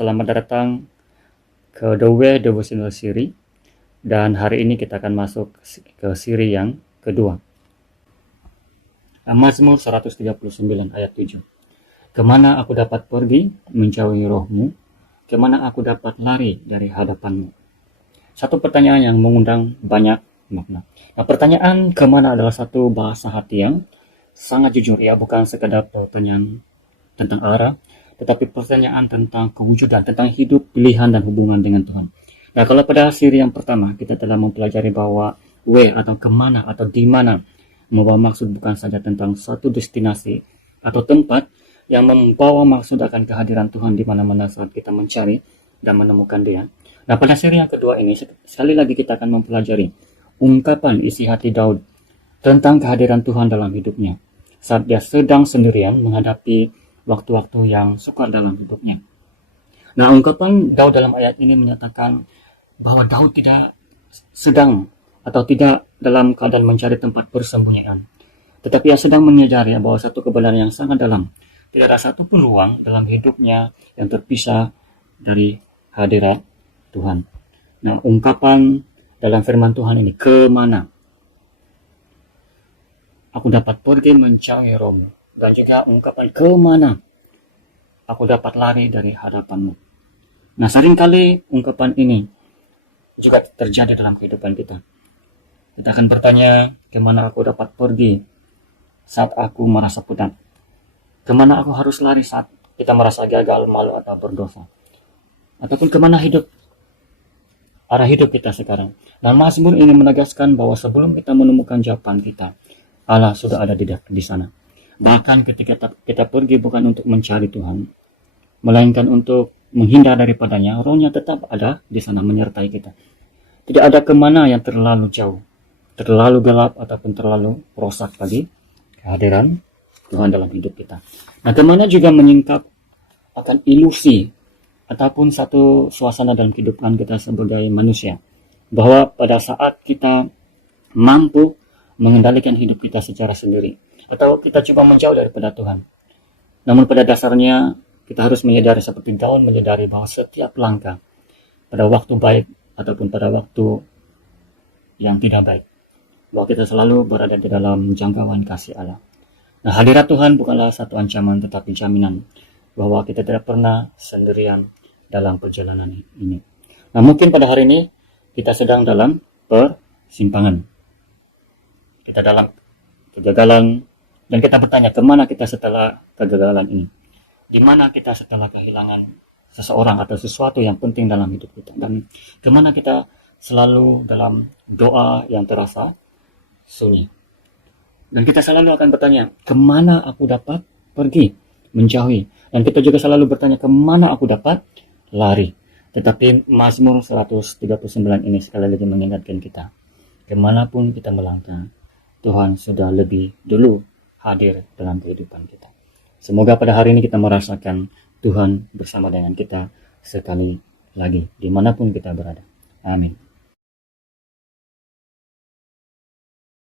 selamat datang ke The Way Devotional Series. Dan hari ini kita akan masuk ke siri yang kedua. Mazmur 139 ayat 7. Kemana aku dapat pergi menjauhi rohmu? Kemana aku dapat lari dari hadapanmu? Satu pertanyaan yang mengundang banyak makna. Nah, pertanyaan kemana adalah satu bahasa hati yang sangat jujur, ya, bukan sekadar pertanyaan tentang arah, tetapi pertanyaan tentang kewujudan, tentang hidup, pilihan, dan hubungan dengan Tuhan. Nah, kalau pada siri yang pertama, kita telah mempelajari bahwa where atau kemana atau di mana membawa maksud bukan saja tentang suatu destinasi atau tempat, yang membawa maksud akan kehadiran Tuhan di mana-mana saat kita mencari dan menemukan Dia. Nah, pada siri yang kedua ini, sekali lagi kita akan mempelajari ungkapan isi hati Daud tentang kehadiran Tuhan dalam hidupnya saat dia sedang sendirian menghadapi waktu-waktu yang sukar dalam hidupnya. Nah, ungkapan Daud dalam ayat ini menyatakan bahwa Daud tidak sedang atau tidak dalam keadaan mencari tempat persembunyian, tetapi ia sedang menyadari bahwa satu kebenaran yang sangat dalam. Tidak ada satu pun ruang dalam hidupnya yang terpisah dari hadirat Tuhan. Nah, ungkapan dalam firman Tuhan ini, kemana aku dapat pergi mencari rohmu, dan juga ungkapan kemana aku dapat lari dari hadapanmu. Nah, seringkali ungkapan ini juga terjadi dalam kehidupan kita. Kita akan bertanya, kemana aku dapat pergi saat aku merasa putat? Kemana aku harus lari saat kita merasa gagal, malu, atau berdosa? Ataupun kemana arah hidup kita sekarang? Dan Mazmur ini menegaskan bahwa sebelum kita menemukan jawaban kita, Allah sudah ada di sana. Bahkan ketika kita pergi bukan untuk mencari Tuhan, melainkan untuk menghindar daripadanya, Roh-Nya tetap ada di sana menyertai kita. Tidak ada kemana yang terlalu jauh, terlalu gelap, ataupun terlalu rusak bagi kehadiran Tuhan dalam hidup kita. Nah, kemana juga menyingkap akan ilusi ataupun satu suasana dalam kehidupan kita sebagai manusia, bahwa pada saat kita mampu mengendalikan hidup kita secara sendiri, atau kita coba menjauh daripada Tuhan. Namun pada dasarnya kita harus menyadari seperti Daud menyadari bahwa setiap langkah pada waktu baik ataupun pada waktu yang tidak baik, bahwa kita selalu berada di dalam jangkauan kasih Allah. Nah, hadirat Tuhan bukanlah satu ancaman, tetapi jaminan bahwa kita tidak pernah sendirian dalam perjalanan ini. Nah, mungkin pada hari ini kita sedang dalam persimpangan, kita dalam kegagalan, dan kita bertanya, kemana kita setelah kegagalan ini? Di mana kita setelah kehilangan seseorang atau sesuatu yang penting dalam hidup kita? Dan kemana kita selalu dalam doa yang terasa sunyi? Dan kita selalu akan bertanya, kemana aku dapat pergi menjauhi? Dan kita juga selalu bertanya, kemana aku dapat lari? Tetapi Mazmur 139 ini sekali lagi mengingatkan kita, kemanapun kita melangkah, Tuhan sudah lebih dulu hadir dalam kehidupan kita. Semoga pada hari ini kita merasakan Tuhan bersama dengan kita sekali lagi, dimanapun kita berada. Amin.